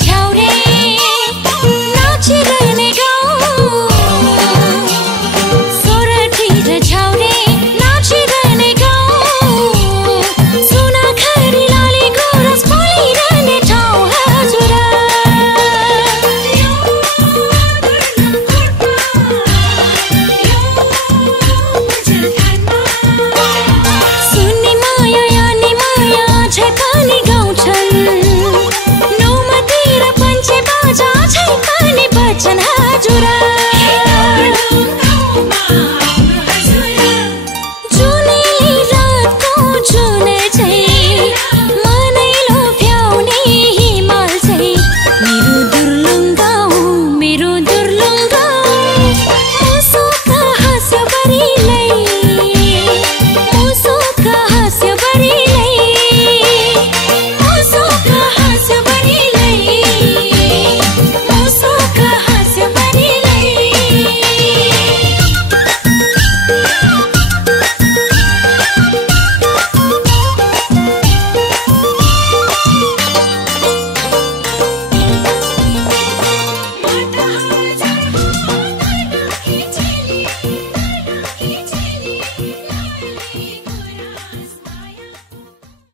झ्याउरे नाचिरहने गाउँ सोरठी र झ्याउरे नाचिरहने गाउँ सुनाखरी लाली गुराँस फलिरहने ठाउँ हजुर सुन्ने माया यानी माया झै पनि गाउँछन् नौमतिर पञ्चे बाजा झै पनि बज्छन् हजुर जुनेली रातको जुने झै मनै लोभ्याउने हिमाल झै मेरो दुर्लुङ गाउँ मुसुका हाँस्यभरिलै मुसुका हाँस्यभरिलै मुसुका हाँस्यभरिलै मुसुका हाँस्यभरिलै मत